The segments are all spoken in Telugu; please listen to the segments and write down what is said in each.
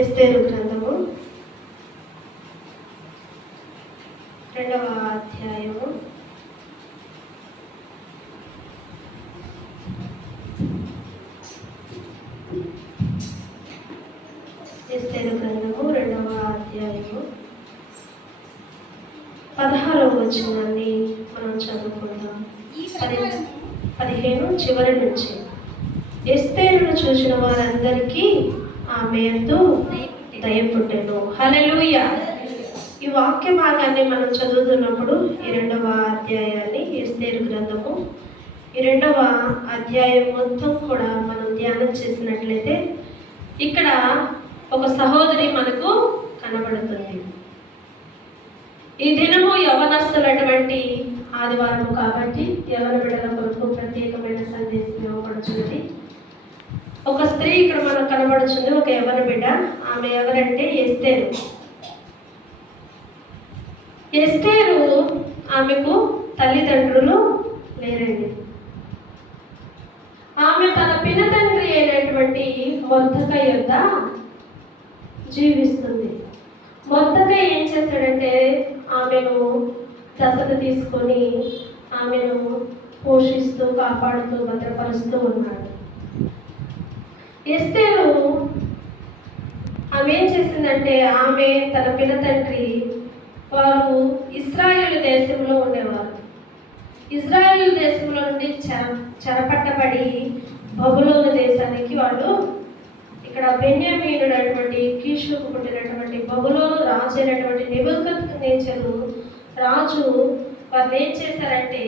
ఎస్తేరు గ్రంథము 2వ అధ్యాయము 16వ వచనాన్ని మనం చదువుకుందాం. 15 చివరి నుంచి. ఎస్తేరును చూసిన వారందరికీ ఆమె యందు దయ పుట్టెను. హల్లెలూయా. ఈ వాక్య భాగాన్ని మనం చదువుతున్నప్పుడు ఈ 2వ అధ్యాయాన్ని, ఎస్తేరు గ్రంథము ఈ 2వ అధ్యాయం మొత్తం కూడా మనం ధ్యానం చేసినట్లయితే ఇక్కడ ఒక సహోదరి మనకు కనబడుతుంది. ఈ దినము యవనస్తులటువంటి ఆదివారము కాబట్టి యవన బిడ్డల కొరకు ప్రత్యేకమైన సందేశం ఇవ్వబడుచున్నది. ఒక స్త్రీ ఇక్కడ మనకు కనబడుతుంది, ఒక యవన బిడ్డ. ఆమె ఎవరంటే ఎస్తేరు. ఎస్తేరు ఆమెకు తల్లిదండ్రులు లేరండి. ఆమె తన పినతండ్రి అయినటువంటి మొర్దెకై యొద్ద జీవిస్తుంది. మొర్దెకై ఏం చేశాడంటే ఆమెను దత్తత తీసుకొని ఆమెను పోషిస్తూ, కాపాడుతూ, భద్రపరుస్తూ ఉన్నాడు. ఎస్తేరు ఆమె ఏం చేసిందంటే, ఆమె తన పినతండ్రి వారు ఇశ్రాయేలు దేశంలో ఉండేవారు. ఇశ్రాయేలు దేశంలో నుండి చెరపట్టబడి బబులోను దేశానికి వాళ్ళు ఇక్కడ బెన్యామీనుడు అయినటువంటి కీషుకు పుట్టినటువంటి బబులోను రాజు అయినటువంటి నెబుకద్నెజరు రాజు వారిని ఏం చేశారంటే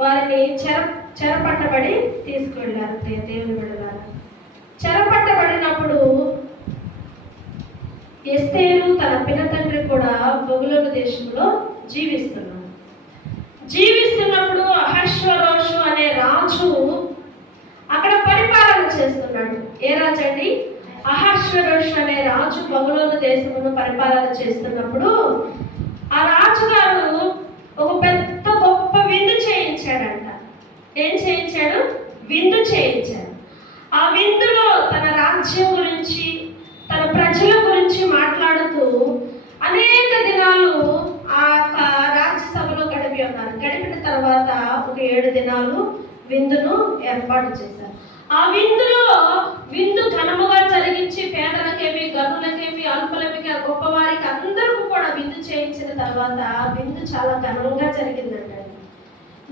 వారిని చెరపట్టబడి తీసుకువెళ్ళారు. దేవుని బిడ్డలారా, చెరపట్టబడినప్పుడు ఎస్తేరు తన పినతండ్రి కూడా బబులోను దేశంలో జీవిస్తున్నప్పుడు అహష్వరోషు అనే రాజు అక్కడ పరిపాలన చేస్తున్నాడు. ఏ రాజు అండి? అహష్వరోషు అనే రాజు బబులోను దేశమును పరిపాలన చేస్తున్నప్పుడు ఆ రాజుగారు ఒక పెద్ద గొప్ప విందు చేయించాడంట. ఏం చేయించాడు? విందు చేయించాడు. ఆ విందులో తన రాజ్యం గురించి, తన ప్రజల గురించి మాట్లాడుతూ అనేక దినాలు ఆ రాజ్యసభలో గడిపి ఉన్నారు. గడిపిన తర్వాత ఒక 7 దినాలు విందును ఏర్పాటు చేశారు. ఆ విందు ఘనముగా జరిగించి పేదలకేమి, గనులకేమి, అల్పులకి, గొప్పవారికి అందరికీ కూడా విందు చేయించిన తర్వాత విందు చాలా ఘనంగా జరిగిందండి.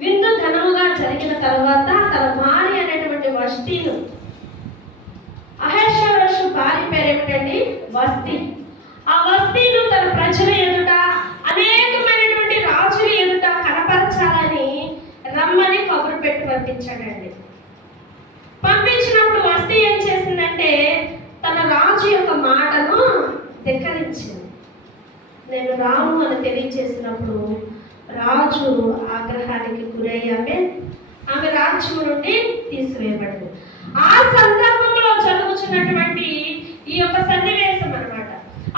విందు ఘనముగా జరిగిన తర్వాత తన భార్య అనేటువంటి వష్టిను, అహష్వరోషు భార్య పేరు ఏమిటండి? వస్తి. ఆ వస్తిను తన ప్రజల ఎదుట, అనేకమైనటువంటి రాజుల ఎదుట కనపరచాలని రమ్మని కబురు పెట్టి పంపించాడండి. పంపించినప్పుడు వస్తి ఏం చేసిందంటే తన రాజు యొక్క మాటను ధిక్కరించింది. నేను రాను అని తెలియజేసినప్పుడు రాజు ఆగ్రహానికి గురయ్యామే, ఆమె రాజ్యం నుండి తీసివేయబడింది. ఆ సందర్భంలో జరుగుతున్నటువంటి ఈ యొక్క సన్నివేశం అన్నమాట.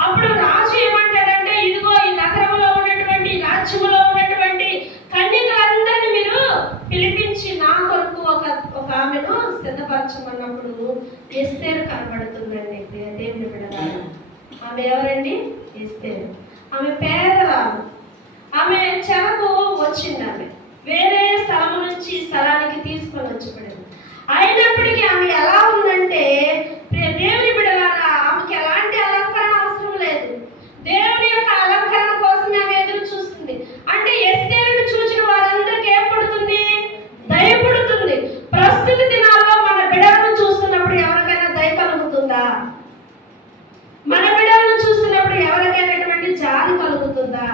అప్పుడు రాజు ఏమంటాడంటే, ఇదిగో ఈ నగరంలో ఉన్నటువంటి, రాజ్యంలో ఉన్నటువంటి కన్యకలందరినీ మీరు పిలిపించి నా కొరకు ఒక ఆమెను సిద్ధపరచమన్నప్పుడు ఎస్తేరు కనబడుతుందండి. దేవుని బిడ్డలారా, ఆమె ఎవరండి? ఎస్తేరు. ఆమె పేదరాలు. ఆమె చెరకు వచ్చింది. ఆమె వేరే స్థలం నుంచి స్థలానికి తీసుకొని వచ్చబడింది. అయినప్పటికీ ఆమె ఎలా ఉందంటే, దేవుని బిడ్డలారా, ఆమెకి ఎలాంటి అలంకరణ అవసరం లేదు. దేవుని యొక్క అలంకరణ కోసం ఆమె ఎదురు చూస్తుంది. అంటే ఎస్తేరును చూసిన వారందరికీ ఏం పుడుతుంది? దయ పుడుతుంది. ప్రస్తుత దినాల్లో మన బిడ్డలను చూస్తున్నప్పుడు ఎవరికైనా దయ కలుగుతుందా? మన బిడ్డలను చూస్తున్నప్పుడు ఎవరికైనటువంటి జాలి కలుగుతుందా?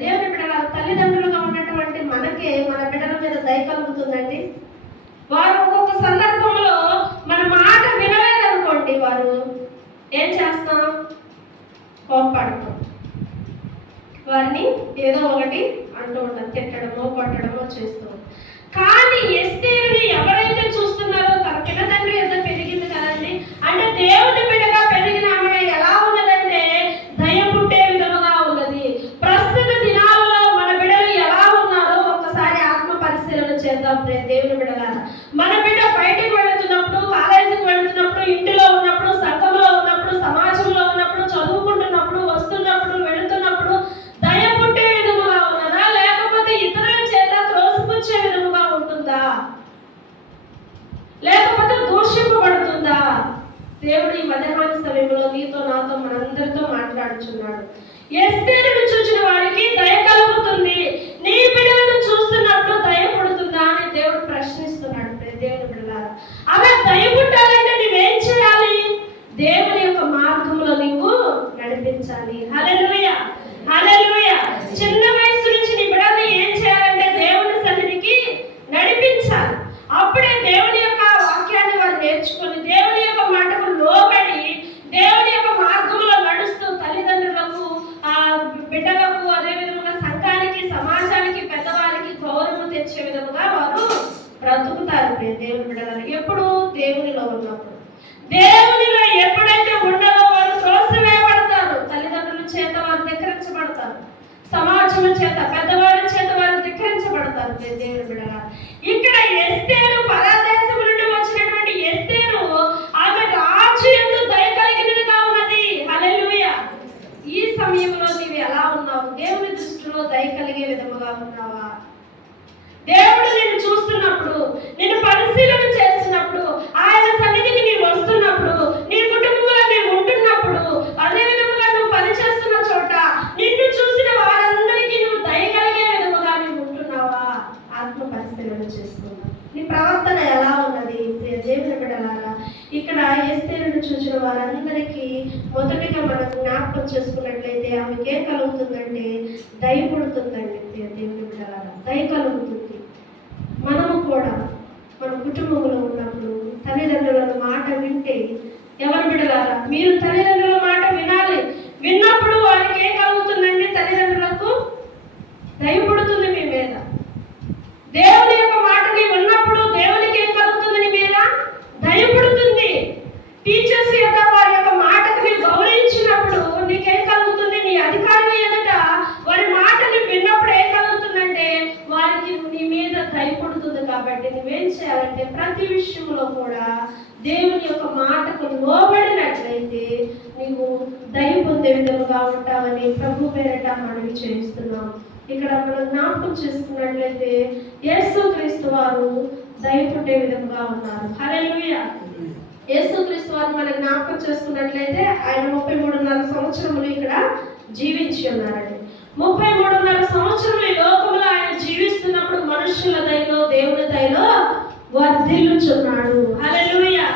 దేవుని బిడ్డల తల్లిదండ్రులుగా ఉన్నటువంటి మనకే మన బిడ్డల మీద దయ కలుగుతుందండి. వారు ఒక్కొక్క సందర్భంలో మన మాట వినలేదనుకోండి, వారు ఏం చేస్తాం? కోప్పడతాం. వారిని ఏదో ఒకటి అంటూ ఉంటాం, తిట్టడమో కొట్టడమో చేస్తూ. కానీ ఎస్తేరుని ఎవరైతే చూస్తున్నారో తన పినతండ్రి ఎంత పెరిగింది కదండి. అంటే దేవుని బిడ్డగా పెరిగిన ఆమె ఎలా ఉన్నదంటే దయ పుట్టే విధముగా ఉన్నది. ప్రస్తుత దినాలలో మన బిడ్డలు ఎలా ఉన్నారో ఒక్కసారి ఆత్మ పరిశీలన చేద్దాం దేవుని బిడ్డగా. మన బిడ్డ లేకపోతే దూషింపబడుతుందా? దేవుడు ఈ మధ్యాహ్న సమయంలో నీతో నాతో మనందరితో మాట్లాడుచున్నాడు. ఎస్తేరును చూసిన వారికి దయ కలుగుతుంది, నీ బిడ్డలను చూస్తున్నప్పుడు దయ పడుతుందా అని దేవుడు ప్రశ్నిస్తున్నాడు. దేవుని బిడ్డలారా, అలా దయ పుట్టాలంటే నువ్వేం చేయాలి? దేవుని యొక్క మార్గంలో నీవు నడిపించాలి. హల్లెలూయా, హల్లెలూయా. చిన్న వయసు నుంచి నీ బిడ్డల్ని ఏం చేయాలంటే దేవుని సన్నిధికి నడిపించాలి. అప్పుడే దేవుని యొక్క వాక్యాన్ని వారు నేర్చుకొని దేవుని యొక్క మాటకు లోబడి దేవుని యొక్క మార్గంలో నడుస్తూ తల్లిదండ్రులకు, బిడ్డలకు, అదేవిధంగా సంఘానికి, సమాజానికి, పెద్దవారికి గౌరవం తెచ్చే విధముగా వారు బ్రతుకుతారు. దేవుని బిడ్డలను ఎప్పుడు దేవునిలో ఉన్నప్పుడు, దేవునిలో ఎప్పుడైతే ఉండదో వారు త్రోసివేయబడతారు. తల్లిదండ్రుల చేత వారు ధిక్కరించబడతారు, సమాజం చేత, పెద్దవారి చేత వారు ధిక్కరించబడతారు. దేవుని బిడ్డల ఇక్కడ ఎస్తేరు పరదేశం నుండి వచ్చినటువంటి ఎస్తేరు ఆమె రాజు యందు దయ కలిగినదిగా ఉన్నది. హల్లెలూయా. ఈ సమయంలో నీవు ఎలా ఉన్నావు? దేవుని దృష్టిలో దయ కలిగే విధముగా ఉన్నావా? దేవుడు నిన్ను చూస్తున్నప్పుడు, నిన్ను పరిశీలన చేస్తున్నప్పుడు, ఆయన సన్నిధికి నీవు వస్తున్నప్పుడు, నీ కుటుంబంలో నీవు ఉంటున్నప్పుడు, అదే విధముగా నువ్వు పనిచేస్తున్న చోట నిన్ను చూసిన వారందరికీ నువ్వు దయ కలిగే విధముగా నీవు ఉంటున్నావా? ఆత్మ పరిశీలన చేసుకున్నా. నీ ప్రవర్తన ఎలా ఉన్నది? దేవుని బిడ్డలారా, ఇక్కడ ఎస్తేరును చూసిన వారందరికీ మొదటిగా మనం జ్ఞాపకం చేసుకున్నట్లయితే ఆమెకి ఏం కలుగుతుందంటే దయ పుడుతుందండి. దేవుని బిడ్డలారా, దయ కలుగుతుంది. మనము కూడా మన కుటుంబంలో ఉన్నప్పుడు తల్లిదండ్రుల మాట వింటే, ఎవరి బిడ్డలారా మీరు తల్లిదండ్రుల మాట వినాలి. విన్నప్పుడు వారికి ఏం కలుగుతుందండి? తల్లిదండ్రులకు దయ పుడుతుంది మీ మీద. దేవుని యొక్క మాట నీవు ఉన్నప్పుడు దేవునికి ఏం కలుగుతుంది? నీ మీద దయ పుడుతుంది. టీచర్స్ యొక్క వారి యొక్క మాటకు నీవు గౌరవించినప్పుడు నీకేం కలుగుతుంది? నీ అధికారులు ఎదుట వారి మాటని విన్నప్పుడు ఏం కలుగుతుందంటే వారికి నీ మీద దయ పుడుతుంది. కాబట్టి నువ్వేం చేయాలంటే ప్రతి విషయంలో కూడా దేవుని యొక్క మాటకు లోబడినట్లయితే నీవు దయ పొందే విధముగా ఉంటావని ప్రభు పేరట మనవి చేస్తున్నాం. ఇక్కడ మనం జ్ఞాపకం చేసుకున్నట్లయితే యేసుక్రీస్తు వారు దయ పుట్టే విధంగా ఉన్నారు. హల్లెలూయా. యేసుక్రీస్తు వారు మనం జ్ఞాపకం చేసుకున్నట్లయితే ఆయన 33.5 సంవత్సరములు ఇక్కడ జీవించి ఉన్నారండి. 33.5 సంవత్సరములు ఈ లోకంలో ఆయన జీవిస్తున్నప్పుడు మనుషుల దయలో, దేవుని దయలో వర్ధిల్లుచున్నాడు. హల్లెలూయా.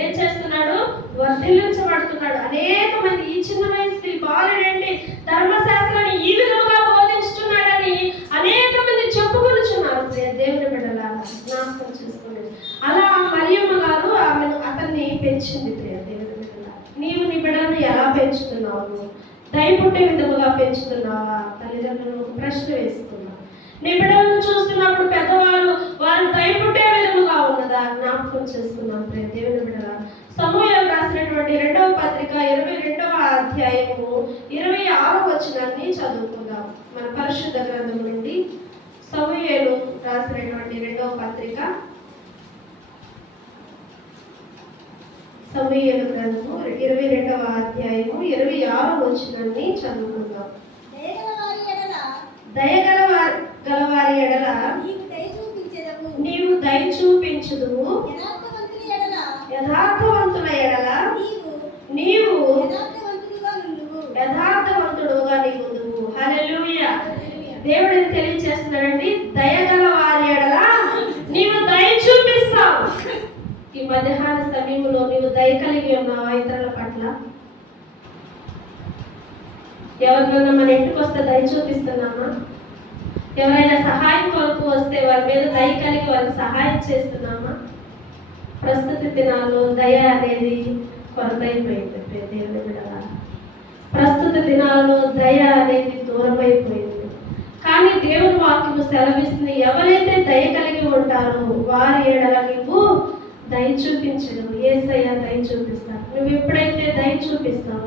ఏం చేస్తున్నాడు? వర్ధిల్లించబడుతున్నాడు. అనేక మంది ఈ చిన్న వయసు బాలుడండి ధర్మశాస్త్రాన్ని ఈ విధముగా బోధించుతున్నాడని అనేక మంది చెప్పుకొనుచున్నారు. దేవుని బిడ్డలారా, జ్ఞాపకం చేసుకోండి. అలా మరియమ్మ గారు అతన్ని పెంచింది. దేవుని బిడ్డలారా, నీవు నీ బిడ్డలను ఎలా పెంచుతున్నావు? దయ పుట్టే విధముగా పెంచుతున్నావా? తల్లిదండ్రులకు ప్రశ్న వేసుకున్నావు. నీ బిడ్డలను చూస్తున్నప్పుడు పెద్దవారు వారు దయ పుట్టే విధముగా ఉన్నదా? జ్ఞాపకం చేసుకున్నాం. దేవుని బిడ్డలారా, సమూయేలు రాసినటువంటి 2వ పత్రిక 22వ అధ్యాయము 26వ వచనాన్ని చదువుకుందాం. మన పరిశుద్ధ గ్రంథం నుండి సమూయేలు రాసినటువంటి 2వ పత్రిక, సమూయేలు గ్రంథము 22వ అధ్యాయము 26వ వచనాన్ని చదువుకుందాం. దయగలవారి ఎడల నీవు దయ చూపించుదువు, యథార్థవంతుల ఎడల నీవు యథార్థవంతుడుగా నీవుందువు. హల్లెలూయా. దేవుడు తెలియజేస్తున్నాడండి, దయగల వారి ఎడల నీవు దయ చూపిస్తావు. ఈ మధ్యాహ్న సమయంలో నీవు దయ కలిగి ఉన్నావా ఇతరుల పట్ల? ఎవరినైనా మన ఇంటికి వస్తే దయ చూపిస్తున్నామా? ఎవరైనా సహాయం కొరకు వస్తే వారి మీద దయ కలిగి వారికి సహాయం చేస్తున్నామా? ప్రస్తుత దినాల్లో దయ అనేది కొరతైపోయింది. దేవుని బిడ్డలారా, ప్రస్తుత దినాల్లో దయ అనేది దూరమైపోయింది. కానీ దేవుని వాక్యము సెలవిస్తుంది, ఎవరైతే దయ కలిగి ఉంటారో వారి ఎడల నువ్వు దయ చూపించడం. యేసయ్య దయ చూపిస్తాడు. నువ్వు ఎప్పుడైతే దయ చూపిస్తావు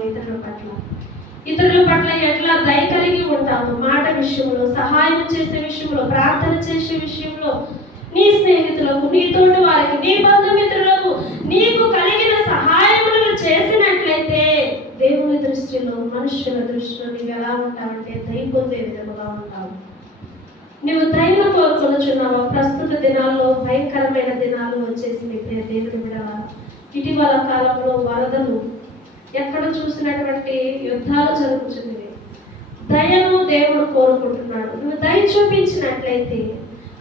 ఇతరుల పట్ల ఎట్లా దయ కలిగి ఉంటావు? మాట విషయంలో, సహాయం చేసే విషయంలో, ప్రార్థన చేసే విషయంలో, నీ స్నేహితులకు, నీ తోటి వారికి, నీ బంధుమిత్రులకు నీకు కలిగిన సహాయములను చేసినట్లయితే దేవుని దృష్టిలో, మనుషుల దృష్టిలో నీవు ఎలా ఉంటావంటే దయ పొందే విధముగా ఉంటావు. నువ్వు దయను కొనుచున్నావా? ప్రస్తుత దినాల్లో భయంకరమైన దినాలు వచ్చేసింది ప్రియ దేవుని బిడ్డలారా. ఇటీవల కాలంలో వరదలు, ఎక్కడ చూసినటువంటి యుద్ధాలు జరుగుతున్నవి. దయను దేవుడు కోరుకుంటున్నాడు. నువ్వు దయ చూపించినట్లయితే,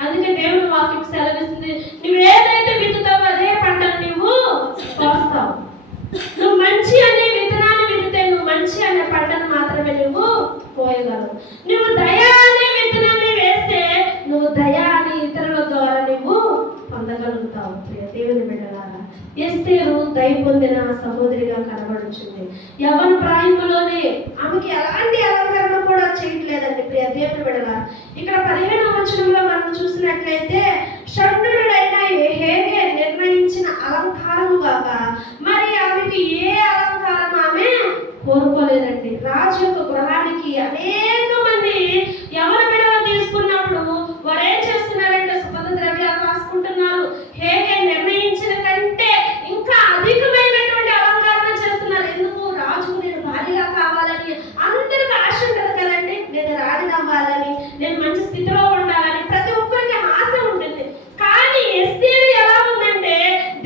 అందుకే దేవుడు వాక్యం సెలవిస్తుంది, నువ్వు ఏదైతే విత్తుతావో అదే పంటను నువ్వు కోస్తావు. నువ్వు మంచి అనే విత్తనాన్ని విత్తితే నువ్వు మంచి అనే పంటను మాత్రమే నువ్వు కోయగలవు. నువ్వు దయా అనే విత్తనాన్ని వేస్తే నువ్వు దయా అని ఇతరుల ద్వారా నువ్వు పొందగలుగుతావు. దేవుని బిడ్డలారా, ఎస్తేరు దయ పొందిన సహోదరిగా కనబడుచుంది. యవ్వన ప్రాయంలోనే ఆమెకి ఎలాంటి అలంకరణ కూడా చేయట్లేదండి ప్రియ దేవుని బిడ్డలారా. ఇక్కడ 15వ వచనంలో మనం చూసినట్లయితే, షడ్నుడైన హేగే నిర్ణయించిన అలంకారము కాక మరి ఆమెకి ఏ అలంకారం ఆమె కోరుకోలేదండి. రాజు యొక్క గృహానికి అనేక మంది యవ్వన బిడ్డలు తీసుకున్నప్పుడు వారు ఏం చేస్తున్నారంటే సుగంధ ద్రవ్యాలు రాసుకుంటున్నారు. హేగే నిర్ణయించిన కంటే ఇంకా అధికమైనటువంటి అలంకరణ చేస్తున్నారు. ఎందుకు? రాజుకు నేను భారీగా కావాలని అందరికి ఆశ ఉంటుంది కదండి. నేను రాణి అవ్వాలని, నేను మంచి స్థితిలో ఉండాలని ప్రతి ఒక్కరికి ఆశ ఉంటుంది. కానీ ఎస్తేరు ఎలా ఉందంటే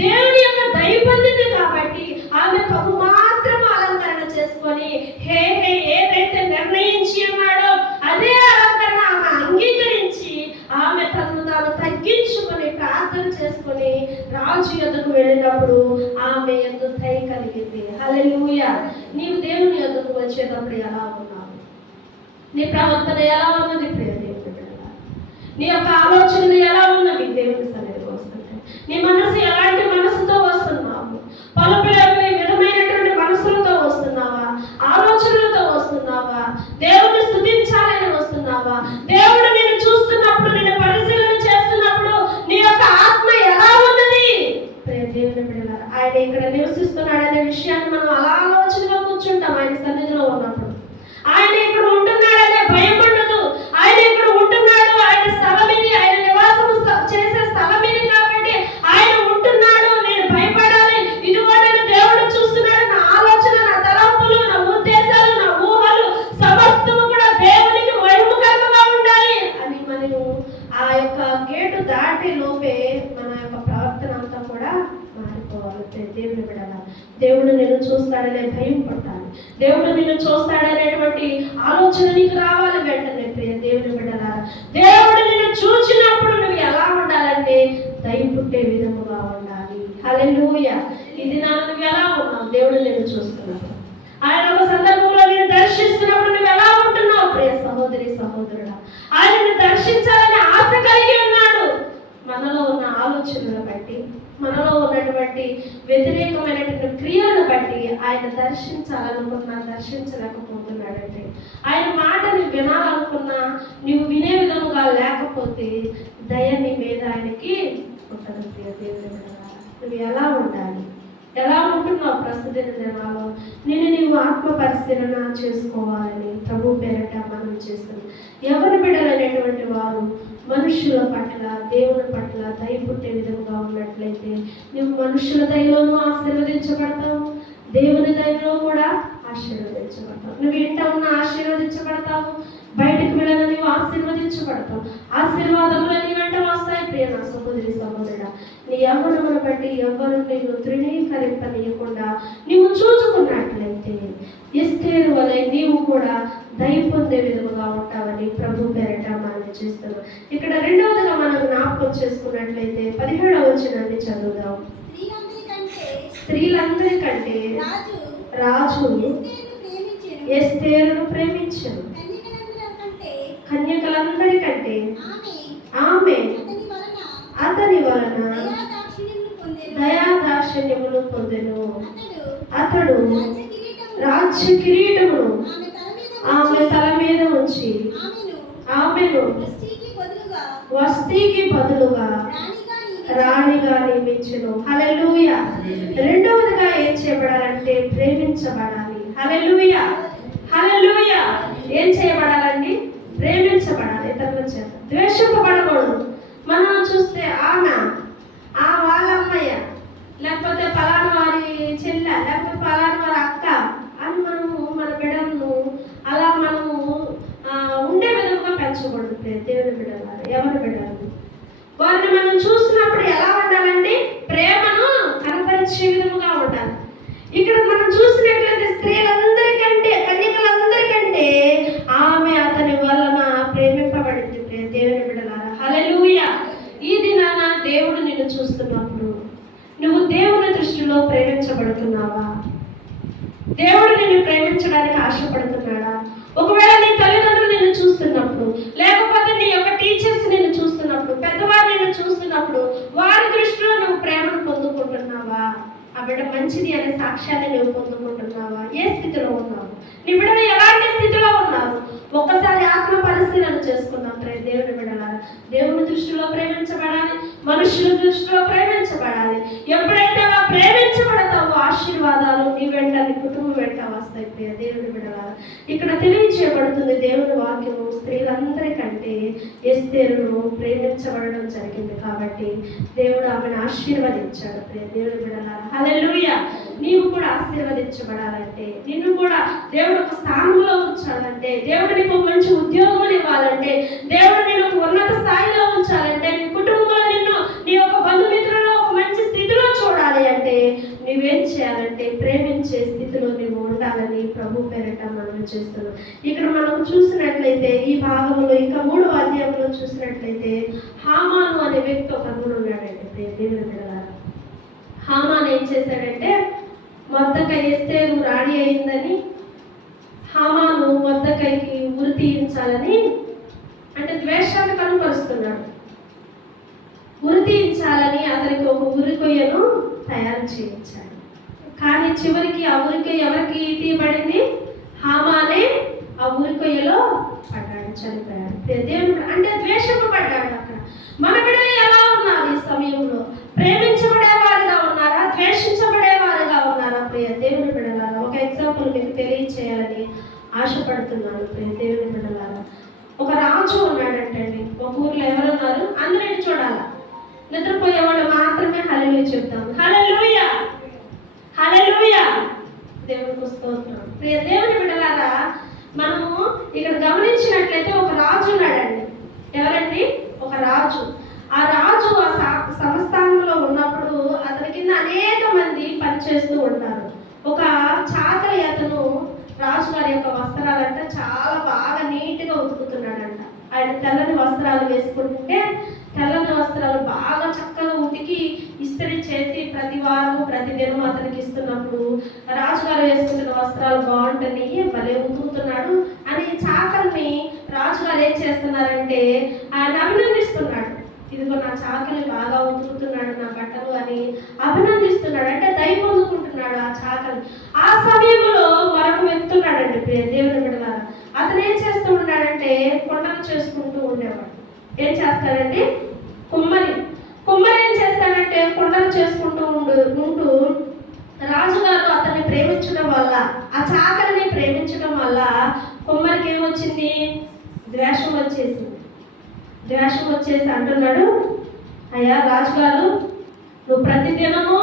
దేవుని యొక్క దయ పొందింది కాబట్టి ఆమె తగు మాత్రం అలంకరణ చేసుకొని హేగే ఏదైతే నిర్ణయించి ఉన్నాడో అదే అలంకరణ ఆమె అంగీకరించి ఆమె తనను తాను తగ్గించుకొని ప్రార్థన చేసుకొని రాజు యొద్దకు వెళ్ళినప్పుడు ఆమె యందు దయ కలిగింది. హల్లెలూయా. నీవు దేవుని యొద్దకు వచ్చేటప్పుడు ఎలా ఉన్నావు? నీ ప్రవర్తన ఎలా ఉన్నది ప్రియ దేవుని బిడ్డలారా? నీ యొక్క ఆలోచనలు ఎలా ఉన్నవి దేవుని సన్నిధికి వస్తుంటే? నీ మనసు ఎలాంటి మనసుతో వస్తున్నావు? పలుపులపై విధమైనటువంటి మనసులతో వస్తున్నావా? ఆలోచనలతో వస్తున్నావా? దేవుని స్తుతించాలని వస్తున్నావా? దేవుడు నిన్ను చూస్తున్నప్పుడు, నిన్ను పరిశీలన చేస్తున్నప్పుడు నీ యొక్క ఆత్మ ఎలా ఉన్నది? దేవుని బిడ్డలారా, ఆయన ఇక్కడ నివసిస్తున్నాడనే విషయాన్ని మనం అలా ఆలోచనగా కూర్చుంటాం. ఆయన సన్నిధిలో ఉన్నప్పుడు ఆయన ఇక్కడ ఉంటున్నాడనే భయం ఉండదు. ఆయన ఇక్కడ ఉంటున్నాడు, ఆయన స్థలం ఇది, ఆయన నివాసం చేసే స్థలం ఇది కాబట్టి ఆయన ఉంటున్నాడు, నేను భయపడాలి, ఇదిగో నన్ను దేవుడు చూస్తున్నాడు, నా ఆలోచన, నా తలంపులు, నా ఉద్దేశాలు, నా ఊహలు సమస్తము కూడా దేవునికి మహిమకరంగా ఉండాలి అని మనము ఆ యొక్క గేటు దాటి లోపే మన యొక్క ప్రవర్తన అంతా కూడా మారిపోవాలి. దేవుని బిడ్డలారా, దేవుడు నిన్ను చూస్తాడనే భయం పట్టాలి. దేవుడు నిన్ను చూస్తాడనేటువంటి ఆలోచన నీకు రావాలి వెంటనే ప్రియ దేవుని బిడ్డలారా. దేవుడు నిన్ను చూచినప్పుడు నువ్వు ఎలా ఉండాలంటే దయ పుట్టే విధముగా ఉండాలి. హల్లెలూయా. ఇది నువ్వు ఎలా ఉన్నావు? దేవుడు నిన్ను చూస్తున్నాడు. ఆయన ఒక సందర్భంలో నేను దర్శిస్తున్నప్పుడు నువ్వు ఎలా ఉంటున్నావు ప్రియ సహోదరి సహోదరుడా? ఆయనను దర్శించాలని ఆశ కలిగి ఉన్నాడు. మనలో ఉన్న ఆలోచనలను బట్టి, మనలో ఉన్నటువంటి వ్యతిరేకమైనటువంటి క్రియలను బట్టి ఆయన దర్శించాలనుకున్నా దర్శించలేకపోతున్నాడంటే, ఆయన మాటని వినాలనుకున్నా నువ్వు వినే విధముగా లేకపోతే దయ నీ మీద ఆయనకి ఉంటుంది. దేవుని బిడ్డలారా, నువ్వు ఎలా ఉండాలి? ఎలా ఉంటున్నావు ప్రస్తుత దినాల్లో? నీవు ఆత్మ పరిశీలన చేసుకోవాలని ప్రభు పేరట మనం చేస్తున్నాం. ఎవరి బిడ్డలైనటువంటి వారు మనుషుల పట్ల, దేవుని పట్ల దయ పుట్టే విధంగా ఉన్నట్లయితే నువ్వు మనుషుల దయలోనూ ఆశీర్వదించబడతావు, దేవుని దయలో కూడా ఆశీర్వదించబడతావు. నువ్వు ఇంట ఉన్న ఆశీర్వదించబడతావు, బయటకు వెళ్ళిన నీవు ఆశీర్వదించబడతావు. ఆశీర్వాదములు నీ వెంట వస్తాయి ప్రియ నా సహోదరి సహోదరుడా. నీ యవ్వనమును బట్టి ఎవరు నిన్ను తృణీకరింపనీయకుండా నీవు చూసుకున్నట్లయితే ఎస్తేరు వలె నీవు కూడా దయ పొందే విధముగా ఉంటావని ప్రభు పేరట మనం చేస్తున్నాం. ఇక్కడ రెండవదిగా మనం జ్ఞాపకం చేసుకున్నట్లయితే 17వ వచనాన్ని చదువుదాం. స్త్రీలందరికంటే రాజు ఎస్తేరును ప్రేమించను. కన్యకలందరికంటే ఆమె అతని వలన దయాదాక్షిణ్యమును పొందెను. అతడు రాజ్య కిరీటమును ఆమె తల మీద ఉంచి ఆమెను వస్తీకి బదులుగా రాణిగా నియమించెను. హల్లెలూయా. రెండవదిగా ఏం చేయబడాలంటే ప్రేమించబడాలి. హల్లెలూయా. హల్లెలూయా. ఏం చేయబడాలండి? ప్రేమించబడాలి. ఇతరుల చేత ద్వేషింపబడకూడదు. మనం చూస్తే ఆమె వాళ్ళ అమ్మయ్య, లేకపోతే పలానా వారి చెల్ల, లేకపోతే పలానా వారి అక్క అని మనము మన బిడ్డలను అలా మనము ఉండే విధంగా పెంచకూడదు. దేవుని బిడ్డలు, ఎవరి బిడ్డలు వారిని మనం చూసినప్పుడు ఎలా ఉండాలండి? ప్రేమను కనపరిచే విధముగా ఉండాలి. ఇక్కడ మనం చూసినట్లయితే స్త్రీలందరికంటే, కన్యకలందరికంటే ఆమె అతని వలన ప్రేమింపబడింది. దేవుని బిడ్డలారా, హల్లెలూయా. ఈ దినాన దేవుడు నిన్ను చూస్తున్నప్పుడు నువ్వు దేవుని దృష్టిలో ప్రేమించబడుతున్నావా? దేవుడు నిన్ను ప్రేమించడానికి ఆశపడుతున్నాడా? ఒకవేళ నీ తల్లిదండ్రులు నిన్ను చూస్తున్నప్పుడు, లేకపోతే నీ యొక్క టీచర్స్ నిన్ను చూస్తున్నప్పుడు, పెద్దవారు నిన్ను చూస్తున్నప్పుడు వారి దృష్టిలో నువ్వు ప్రేమను పొందుకుంటున్నావా? ఆ బిడ్డ మంచిది అనే సాక్ష్యాన్ని నువ్వు పొందుకుంటున్నావా? ఏ స్థితిలో ఉన్నావు? నీ బిడ్డను ఎలాంటి స్థితిలో ఉన్నారు? ఒక్కసారి ఆత్మ పరిశీలన చేసుకున్నాం. దేవుని బిడ్డలారా, దేవుని దృష్టిలో ప్రేమించబడాలి, మనుషుల దృష్టిలో ప్రేమించబడాలి. ఎప్పుడైతే అలా ప్రేమించబడతావో ఆశీర్వాదాలు నీ వెంట, నీ కుటుంబం వెంట వస్తాయి. దేవుని బిడ్డలారా, ఇక్కడ తెలియజేయబడుతుంది దేవుని వాక్యము, స్త్రీలందరికంటే ఎస్తేరును ప్రేమించబడడం జరిగింది కాబట్టి దేవుడు ఆమెను ఆశీర్వదించాడు. దేవుని బిడ్డలారా, హల్లెలూయా. నీవు కూడా ఆశీర్వదించబడాలంటే, నిన్ను కూడా దేవుడు ఒక స్థానంలో ఉంచాలంటే, దేవుడు నీకు మంచి ఉద్యోగం ఇవ్వాలంటే, దేవుడు నిన్ను ఉన్నత స్థాయిలో ఉంచాలంటే, నీ కుటుంబంలో నిన్ను, నీ యొక్క బంధుమిత్రులను ఒక మంచి స్థితిలో చూడాలి అంటే నువ్వేం చేయాలంటే ప్రేమించే స్థితిలో నువ్వు ఉండాలని ప్రభు పేరిట మనం చేస్తున్నాం. ఇక్కడ మనం చూసినట్లయితే ఈ భాగంలో ఇంకా 3వ అధ్యాయంలో చూసినట్లయితే హామాను అనే వ్యక్తి ఒక అతను ఉన్నాడండి. దేవుని బిడ్డలారా, హామాను ఏం చేశాడంటే, మొర్దెకై ఎస్తేరు రాణి అయిందని హామాను మొర్దెకైకి ఉరి తీయించాలని, అంటే ద్వేషాన్ని కనుపరుస్తున్నాడు. ఉరి తీయించాలని అతనికి ఒక ఉరికొయ్యను తయారు చేయించాడు. కానీ చివరికి ఆ ఉరికొయ్య ఎవరికి తీయబడింది? హామానే ఆ ఉరికొయ్యలో పడ్డాడు, చనిపోయాడు. దేవుడు అంటే ద్వేషము పడ్డాడు. అక్కడ మన బిడ్డలు ఎలా ఉన్నారు? ఈ సమయంలో ప్రేమించబడేవారుగా ఉన్నారా? ద్వేషించబడేవారుగా ఉన్నారా? ప్రియ దేవుని బిడ్డలారా, ఒక ఎగ్జాంపుల్ మీకు తెలియచేయాలని ఆశపడుతున్నాను. ప్రియ దేవుని బిడ్డలారా, ఒక రాజు ఉన్నాడంటండి. ఒక ఊర్లో ఎవరున్నారు? అందరిని చూడాలా, నిద్రపోయేవాళ్ళు మాత్రమే హల్లెలూయా చెప్తాం. హల్లెలూయా, హల్లెలూయా, దేవునికి స్తోత్రం. ప్రియ దేవుని బిడ్డలారా, మనము ఇక్కడ గమనించినట్లయితే ఒక రాజు ఉన్నాడండి. ఎవరండి? ఒక రాజు. ఆ రాజు ఆ సంస్థానంలో ఉన్నప్పుడు అతని కింద అనేక మంది పనిచేస్తూ ఉంటారు. ఒక చాకలి అతను రాజుగారి యొక్క వస్త్రాలంటే చాలా బాగా నీట్గా ఉతుకుతున్నాడంట. ఆయన తెల్లని వస్త్రాలు వేసుకుంటుంటే తెల్లని వస్త్రాలు బాగా చక్కగా ఉతికి ఇస్త్రీ చేసి ప్రతి వారం ప్రతి దినం అతనికి ఇస్తున్నప్పుడు రాజుగారు వేసుకుంటున్న వస్త్రాలు బాగుంటున్నాయి, భలే ఉతుకుతున్నాడు అని చాకల్ని రాజుగారు ఏం చేస్తున్నారంటే ఆయన అభినందిస్తున్నాడు. ఇదిగో నా చాకలి బాగా ఉతుకుతున్నాడు నా బట్టలు అని అభినందిస్తున్నాడు. అంటే దయ పొందుకుంటున్నాడు ఆ చాకలి. ఆ సమయంలో మరొక వ్యక్తి ఉన్నాడండి. దేవుని బిడ్డలారా, అతను ఏం చేస్తూ ఉన్నాడంటే కొండలు చేసుకుంటూ ఉండేవాడు. ఏం చేస్తాడంటే కుమ్మరి ఏం చేస్తాడంటే కొండలు చేసుకుంటూ ఉంటూ రాజుగారు అతన్ని ప్రేమించడం వల్ల, ఆ చాకలిని ప్రేమించడం వల్ల కుమ్మరికి ఏమొచ్చింది? ద్వేషం వచ్చేసి అంటున్నాడు, అయ్యా రాజుగారు, నువ్వు ప్రతి దినము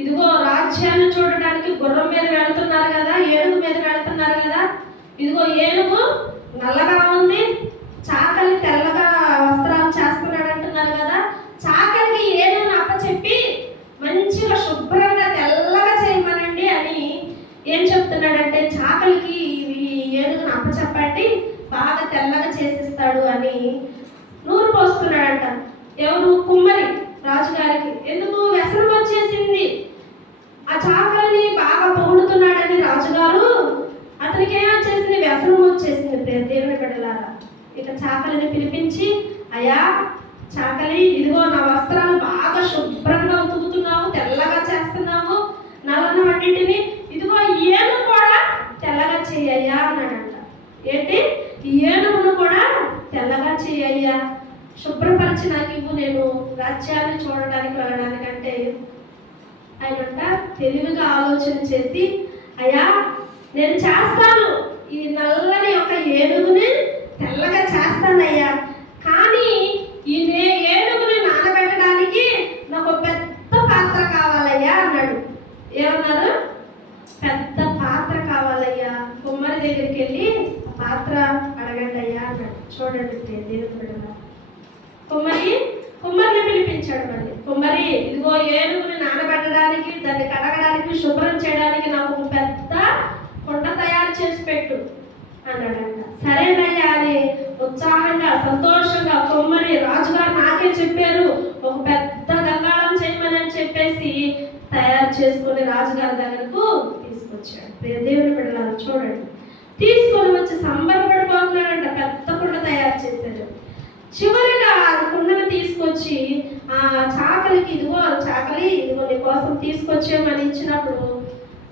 ఇదిగో రాజ్యాన్ని చూడడానికి గుర్రం మీద వెళుతున్నారు కదా, ఏనుగు మీద వెళుతున్నారు కదా, ఇదిగో ఏనుగు నల్లగా ఉంది, చాకలి తెల్లగా వస్త్రాలు చేస్తున్నాడు అంటున్నారు కదా, చాకలికి ఏనుగును అప్పచెప్పి మంచిగా శుభ్రంగా తెల్లగా చేయమనండి అని ఏం చెప్తున్నాడంటే, చాకలికి ఏనుగును అప్పచెప్పండి, బాగా తెల్లగా చేసిస్తాడు అని నూరు పోస్తున్నాడంట. ఎవరు? కుమ్మరి రాజుగారికి. ఎందుకు? వ్యసనం వచ్చేసింది. ఆ చాకలిని బాగా పొగుడుతున్నాడని రాజుగారు అతనికి ఏమొచ్చేసింది? వ్యసనం వచ్చేసింది. దేవుని బిడ్డలారా, ఇక చాకలిని పిలిపించి, అయ్యా చాకలి, ఇదిగో నా వస్త్రాలు బాగా శుభ్రంగా ఉతుకుతున్నావు, తెల్లగా చేస్తున్నావు, నల్లన వాటిని ఇదిగో ఏనుగు కూడా తెల్లగా చెయ్యయ్యా అన్నాడంట. ఏంటి? ఏనుగును కూడా తెల్లగా చెయ్యయ్యా, శుభ్రపరిచి నాకు ఇవ్వు, నేను రాజ్యాన్ని చూడడానికి వెళ్ళడానికంటే ఆయనంట తెలివిగా ఆలోచన చేసి, అయ్యా నేను చేస్తాను, ఈ నల్లని ఒక ఏనుగుని తెల్లగా చేస్తానయ్యా, కానీ ఈ ఏనుగుని నానబెట్టడానికి నాకు పెద్ద పాత్ర కావాలయ్యా అన్నాడు. ఏమన్నారు? పెద్ద పాత్ర కావాలయ్యా, కుమ్మరి దగ్గరికి వెళ్ళి పాత్ర అడగండి అయ్యా అన్నాడు. చూడండి దేవుడు, కుమ్మరి కుమ్మరిని పిలిపించాడు. మళ్ళీ కుమ్మరి, ఇదిగో ఏనుగుని నానబెట్టడానికి, దాన్ని కడగడానికి, శుభ్రం చేయడానికి నాకు ఒక పెద్ద కొండ తయారు చేసి పెట్టు అన్నాడంట. సరేనయ్యా అని ఉత్సాహంగా సంతోషంగా కుమ్మరి, రాజుగారు నాకే చెప్పారు ఒక పెద్ద గంగాళం చేయమని అని చెప్పేసి తయారు చేసుకొని రాజుగారి దగ్గరకు తీసుకొచ్చాడు. దేవుని బిడ్డలారా చూడండి, తీసుకొని వచ్చి సంబరపడిపోతున్నాడంట. పెద్ద కుండ తయారు చేశాడు. చివరిగా ఆ కుండను తీసుకొచ్చి ఆ చాకలికి, ఇదిగో చాకలి, ఇదిగో నీ కోసం తీసుకొచ్చేమని ఇచ్చినప్పుడు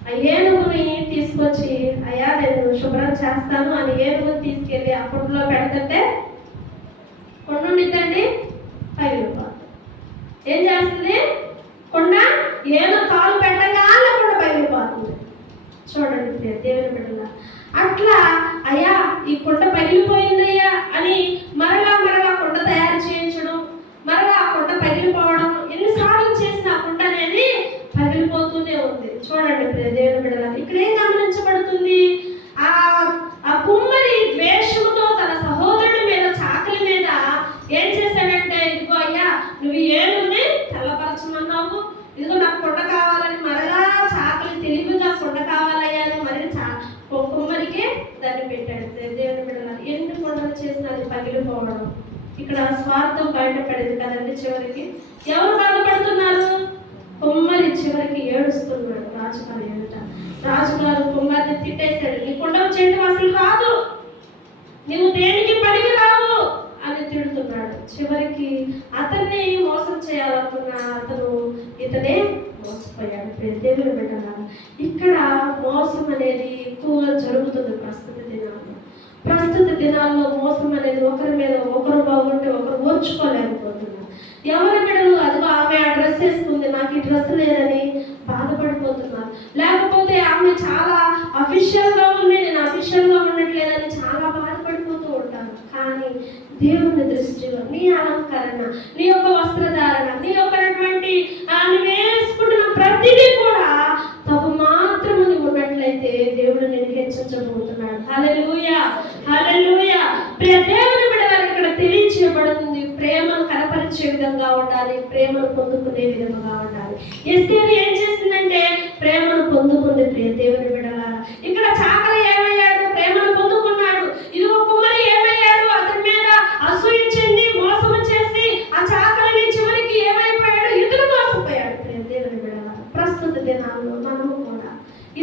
ఆ ఏనుగుని తీసుకొచ్చి, అయ్యా నేను శుభ్రం చేస్తాను అని ఏనుగుని తీసుకెళ్ళి ఆ కుండలో పెడతంటే కొండ ఉండిద్దండి పగిలిపోతుంది. ఏం చేస్తుంది? కొండ ఏనుగు కాలు పెట్టగానే కూడా పగిలిపోతుంది. చూడండి దేవుని బిడ్డలా, అట్లా అయ్యా ఈ కుండ పగిలిపోయిందయ్యా అని మరలా కుండ తయారు చేయించడం, మరలా ఆ కుండ పగిలిపోవడం, ఎన్నిసార్లు చేసిన ఆ కుండ అనేది పగిలిపోతూనే ఉంది. చూడండి దేవుని బిడ్డలా, ఇక్కడ ఏం గమనించబడుతుంది? ఆ కుమ్మరి ద్వేషముతో తన సహోదరుడి మీద, చాకలి మీద ఏం చేశాడంటే, ఇదిగో అయ్యా నువ్వు ఏనుగుని తెల్లపరచమన్నావు, ఇదిగో నాకు కుండ కావాలని మరలా చాకలి తెలివిగా కుండ కావాలయ్యా అని మరి కుమ్మరికి దాన్ని పెట్టాడు. దేవుని బిడ్డలారా, ఎన్ని కొండలు చేసినా అది పగిలిపోవడం, ఇక్కడ స్వార్థం బయటపడేది కదండి. చివరికి ఎవరు బాధపడుతున్నారు? కుమ్మరి చివరికి ఏడుస్తున్నాడు రాజుగారు ఎదుట. రాజుగారు కుమ్మరిని తిట్టేశాడు, నీ కొండలు చేయడం అసలు రాదు, నువ్వు దేనికి పనికి రావు అని తిడుతున్నాడు. చివరికి అతన్ని మోసం చేయాలనుకున్న అతను ఇతనే మోసపోయాడు. దేవుని బిడ్డలారా, ఇక్కడ మోసం అనేది ఎక్కువగా జరుగుతుంది ప్రస్తుత దినాల్లో మోసం అనేది ఒకరి మీద ఒకరు బాగుంటే ఒకరు ఓర్చుకోలేకపోతున్నారు. ఎవరి బిడ్డలు అదిగో ఆమె ఆ డ్రెస్ వేసుకుంది, నాకు ఈ డ్రెస్ లేదని బాధపడిపోతున్నారు. లేకపోతే ఆమె చాలా అఫీషియల్గా ఉంది, నేను అఫీషియల్గా ఉండట్లేదని చాలా బాధపడిపోతూ ఉంటాను. కానీ దేవుని దృష్టిలో నీ అలంకరణ, నీ యొక్క వస్త్రధారణ, నీ యొక్కటువంటి నువ్వు వేసుకుంటున్న ప్రతిదీ కూడా తగు మాత్రము నువ్వు ఉన్నట్లయితే దేవుడు నేను హెచ్చించబోతున్నాడు. హల్లెలూయా, హల్లెలూయా. దేవుని బిడ్డలారా, ఇక్కడ తెలియచేయబడుతుంది ప్రేమను కనపరిచే విధంగా ఉండాలి, ప్రేమను పొందుకునే విధంగా ఉండాలి. ఎస్తేరు ఏం చేసిందంటే ప్రేమను పొందుకుంది. దేవుని బిడ్డలారా, ఇక్కడ చాకలి ఏమయ్యాడు? ప్రేమను పొందుకున్నాడు. ఇదిగో కుమ్మరి ఏమయ్యాడు? అతని మీద అసూయ చెంది మోసము చేసి ఆ చాకలిని చివరికి ఏమైపోయాడు? ఇతను మోసపోయాడు. దేవుని బిడ్డలారా, ప్రస్తుత దినాల్లో మనము కూడా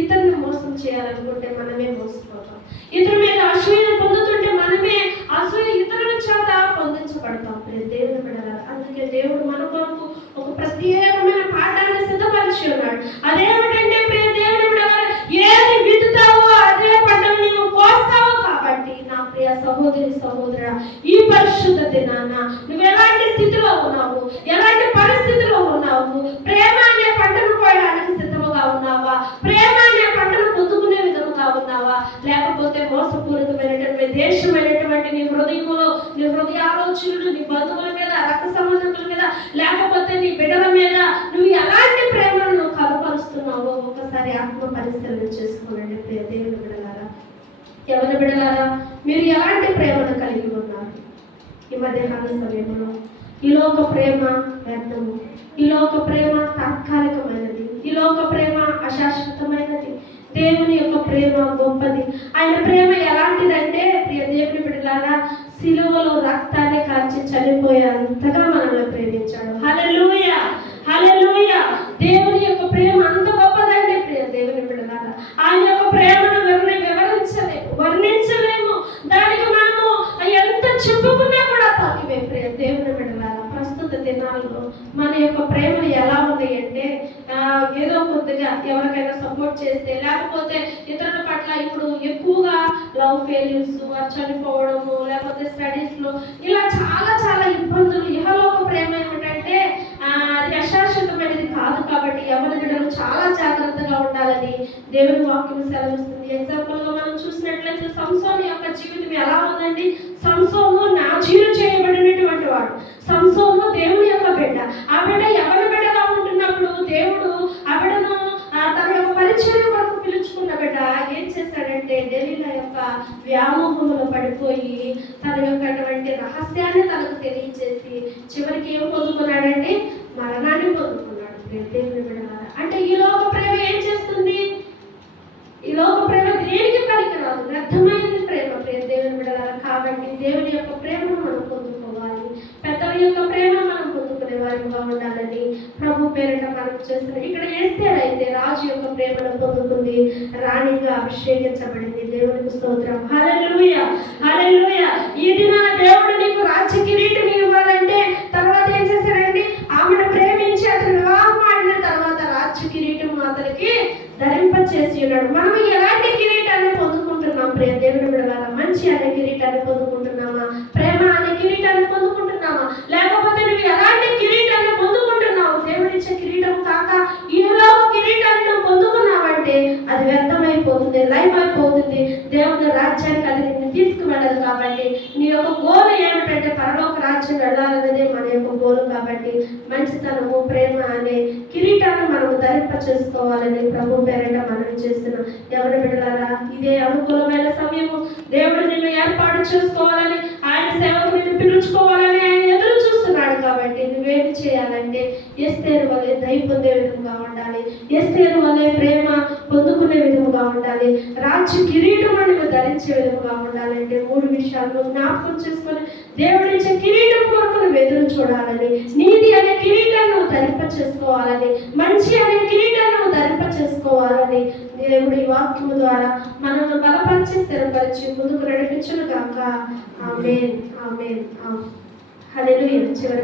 ఇతరుని మోసం చేయాలనుకుంటే మనమే మోసపోతాం. ఇతరుల మీద అసూయ పొందుతుంటే మనమే అసూయ ఇతరుల చేత పొందించబడతాం. దేవుని బిడ్డలారా, అందుకే దేవుడు మన కొరకు ఒక ప్రత్యేకమైన పాఠాన్ని సిద్ధపరిచి ఉన్నాడు. అదేమిటంటే దేవుని బిడ్డలారా, ఏది విత్తుతావో అదే పంటను నీవు కోస్తావు. కాబట్టి నా ప్రియ సహోదరి సహోదరుడా, ఈ పరిశుద్ధ దినాన నువ్వు ఎలాంటి స్థితిలో ఉన్నావు, ఎలాంటి పరిస్థితిలో ఉన్నావు? ప్రేమ అనే పంటను కోయడానికి సిద్ధముగా ఉన్నావా? ప్రేమ అనే పంటను పొందుకునే విధముగా ఉన్నావా? లేకపోతే మోసపూరితమైనటువంటి దేశమైనటువంటి నీ హృదయంలో, నీ హృదయ ఆలోచనలు, నీ బంధువుల మీద, రక్త సంబంధికుల మీద, లేకపోతే నీ బిడ్డల మీద నువ్వు ఎలాంటి ప్రేమను నువ్వు కనపరుస్తున్నావో ఒకసారి ఆత్మ పరిశీలన చేసుకోనండి. దేవుని బిడ్డలారా, ఎవరి బిడ్డలారా, మీరు ఎలాంటి ప్రేమను కలిగి ఉన్నారు? ఈ మధ్యకాల సమయంలో ఈ లోక ప్రేమ వ్యర్థము, ఈ లోక ప్రేమ తాత్కాలికమైనది, ఈ లోక ప్రేమ అశాశ్వతమైనది. దేవుని యొక్క ప్రేమ గొప్పది. ఆయన ప్రేమ ఎలాంటిదంటే దేవుని బిడ్డలారా, సిలువలో రక్తాన్ని కార్చి చనిపోయేంతగా మనల్ని ప్రేమించాడు. హల్లెలూయా, హల్లెలూయా. దేవుని యొక్క ప్రేమ అంత గొప్పదండి. దేవుని బిడ్డలారా, ఆయన యొక్క ప్రేమను వర్ణించలేము. దానికి మనము ఎంత చెప్పుకున్నా కూడా తక్కువే. దేవుని బిడ్డలారా, ప్రస్తుత దినాల్లో మన యొక్క ప్రేమలు ఎలా ఉన్నాయి అంటే ఏదో కొద్దిగా ఎవరికైనా సపోర్ట్ చేస్తే, లేకపోతే ఇతరుల పట్ల ఇప్పుడు ఎక్కువగా లవ్ ఫెయిల్యూర్స్, చనిపోవడము, లేకపోతే స్టడీస్లో ఇలా చాలా చాలా ఇబ్బందులు. ఇహలోక ప్రేమ ఏమిటంటే అది అశాశ్వతమైనది కాదు. కాబట్టి ఎవరి బిడ్డలు చాలా జాగ్రత్తగా ఉండాలని దేవుని వాక్యం సెలవిస్తుంది. ఎగ్జాంపుల్గా మనం చూసినట్లయితే సంసోను యొక్క జీవితం ఎలా ఉందండి? సంసోను నాజీరు చేయబడినటువంటి వాడు. సంసోను దేవుని యొక్క బిడ్డ. ఆ బిడ్డ ఎవరి బిడ్డగా ఉంటున్నప్పుడు దేవుడు ఆ బిడ్డను తన యొక్క పరిచయం వరకు పిలుచుకున్న బిడ్డ ఏం చేశాడంటే డెలీలా యొక్క వ్యామోహంలో పడిపోయి తన యొక్క రహస్యాన్ని తనకు తెలియజేసి చివరికి ఏం పొందుకున్నాడు? పొందుకున్నాడు. దేవుని బిడ్డలారా, అంటే ఈ లోక ప్రేమ ఏం చేస్తుంది? ఈ లోక ప్రేమ దేనికి పనికిరాదు, వ్యర్థమైనది ప్రేమ. దేవుని బిడ్డలారా, కాబట్టి దేవుని యొక్క ప్రేమను మనం పొందుకోవాలి, పెద్దల యొక్క ప్రేమను మనం పొందుకునే వారిగా ఉండాలని ప్రభు పేరిట మనం చేస్తున్నాం. ఇక్కడ ఎస్తేర్ అయితే రాజు యొక్క ప్రేమను పొందుకుంది, రాణిగా అభిషేకించబడింది. దేవునికి స్తోత్రం. హల్లెలూయా, హల్లెలూయా. ఈ దినాన దేవుడు నీకు రాజ్య కిరీటం ఇవ్వాలంటే తర్వాత ఏం చేశాడండి? ఆమెను ప్రేమించి అతను వివాహం ఆడిన తర్వాత రాజ్య కిరీటం అతనికి ధరింపచేసి ఉన్నాడు. మనం ఎలాంటి కిరీటాన్ని పొందుకుంటున్నాం? ప్రియ దేవుని బిడ్డలారా, మంచి అనే కిరీటాన్ని పొందుకుంటున్నామా? ప్రేమ అనే కిరీటాన్ని పొందుకుంటున్నామా? లేకపోతే నువ్వు ఎలాంటి కిరీటాన్ని పొందుకుంటున్నావు? దేవుడిచ్చే కిరీటం కాక ఈలో కిరీటాన్ని నువ్వు పొందుకున్నావంటే అది వ్యర్థమైపోతుంది, లైవ్ అయిపోతుంది. దేవుని రాజ్యానికి అది నిన్ను తీసుకువెళ్ళదు. కాబట్టి నీ యొక్క గోలు ఏమిటంటే పరలోక రాజ్యం వెళ్ళాలన్నదే మన యొక్క గోలు. కాబట్టి మంచితనము, ప్రేమ అనే కిరీటాన్ని మనము ధరింప చేసుకోవాలని ప్రభు పేరిట మనం చేస్తున్నాం. ఎవరి బిడ్డలారా, ఇదే అనుకూలమైన సమయము. దేవుడు నిన్ను ఏర్పాటు చేసుకోవాలని, ఆయన సేవకు నిన్ను పిలుచుకోవాలని ఆయన ఎదురు చూస్తున్నాడు. కాబట్టి నువ్వేమి చేయాలంటే ఎస్తేరు వలె దయ పొందే విధంగా ఉండాలి, ఎస్తేరు వలె ప్రేమ పొందుకునే విధంగా ఉండాలి, రాజ్య కిరీటం నువ్వు ధరించే విధంగా ఉండాలంటే 3 విషయాలు జ్ఞాపకం చేసుకొని దేవుడిచ్చే కిరీటం కొరకు నువ్వు ఎదురు చూడాలని, నీతి అనే కిరీటాన్ని నువ్వు ధరింప చేసుకోవాలని, మంచి అనే కిరీటాన్ని నువ్వు ధరింప చేసుకోవాలని దేవుడు ఈ వాక్యము ద్వారా మనల్ని బలపరిచి స్థిరపరిచి ముందుకు నడిపించును గాక. ఆమేన్, ఆమేన్. హల్లెలూయా. చివరి